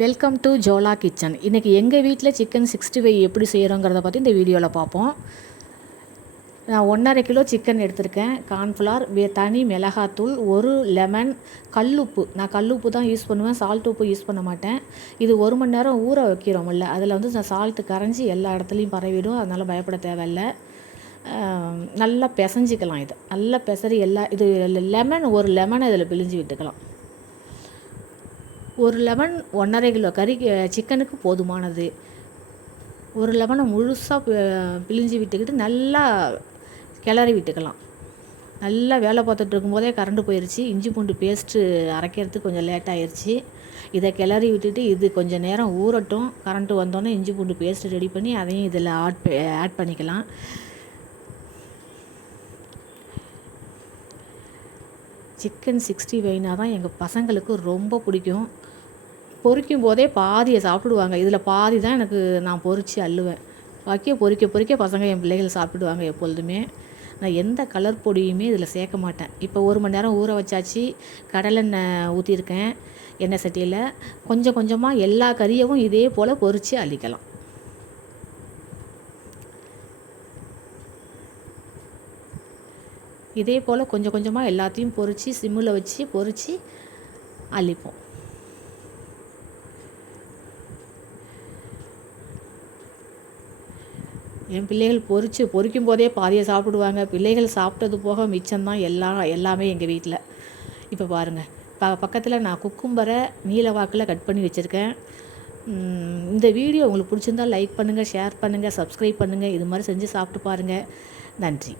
Welcome to ஜோலா kitchen. இன்றைக்கி எங்கள் வீட்டில் சிக்கன் 65 எப்படி செய்கிறோங்கிறத பற்றி இந்த வீடியோவில் பார்ப்போம். நான் 1.5 கிலோ சிக்கன் எடுத்திருக்கேன். கார்ன்ஃப்ளவர், தனி மிளகாத்தூள், ஒரு லெமன், கல்லுப்பு. நான் கல்லுப்பு தான் யூஸ் பண்ணுவேன், சால்ட் உப்பு யூஸ் பண்ண மாட்டேன். இது 1 மணி நேரம் ஊற வைக்கிறோம்ல, அதில் வந்து நான் சால்ட்டு கரைஞ்சி எல்லா இடத்துலையும் பரவிடும். அதனால் பயப்பட தேவையில்லை. நல்லா பிசைஞ்சிக்கலாம். இதை நல்லா பிசறி இது ஒரு லெமனை இதில் பிழிஞ்சு விட்டுக்கலாம். ஒரு லெமன் 1.5 கிலோ சிக்கனுக்கு போதுமானது. ஒரு லெமனை முழுசாக பிழிஞ்சு விட்டுக்கிட்டு நல்லா கிளறி விட்டுக்கலாம். நல்லா வேலை பார்த்துட்டு இருக்கும்போதே கரண்ட் போயிடுச்சு. இஞ்சி பூண்டு பேஸ்ட்டு அரைக்கிறதுக்கு கொஞ்சம் லேட் ஆயிடுச்சு. இதை கிளறி விட்டுட்டு இது கொஞ்சம் நேரம் ஊறட்டும். கரண்ட்டு வந்தோன்னே இஞ்சி பூண்டு பேஸ்ட்டு ரெடி பண்ணி அதையும் இதில் ஆட் பண்ணிக்கலாம். சிக்கன் 65 தான் எங்கள் பசங்களுக்கு ரொம்ப பிடிக்கும். பொரிக்கும் போதே பாதியை சாப்பிடுவாங்க. இதில் பாதி தான் நான் பொரித்து அள்ளுவேன். பாக்கிய பொரிக்க பசங்க என் பிள்ளைகள் சாப்பிடுவாங்க எப்பொழுதுமே. நான் எந்த கலர் பொடியுமே இதில் சேர்க்க மாட்டேன். இப்போ 1 மணி நேரம் ஊற வச்சாச்சு. கடலெண்ணெய் ஊற்றிருக்கேன் எண்ணெய் சட்டியில். கொஞ்சம் கொஞ்சமாக எல்லா கறியவும் இதே போல் பொரித்து அள்ளிக்கலாம். இதே போல் கொஞ்சம் கொஞ்சமாக எல்லாத்தையும் பொரித்து சிம்மில் வச்சு பொரித்து அள்ளிப்போம். என் பிள்ளைகள் பொரிக்கும் போதே பாதியை சாப்பிடுவாங்க. பிள்ளைகள் சாப்பிட்டது போக மிச்சம்தான் எல்லாமே எங்கள் வீட்டில். இப்போ பாருங்கள், பக்கத்தில் நான் குக்கும்பரை நீல வாக்கில் கட் பண்ணி வச்சுருக்கேன். இந்த வீடியோ உங்களுக்கு பிடிச்சிருந்தால் லைக் பண்ணுங்கள், ஷேர் பண்ணுங்கள், சப்ஸ்கிரைப் பண்ணுங்கள். இது மாதிரி செஞ்சு சாப்பிட்டு பாருங்கள். நன்றி.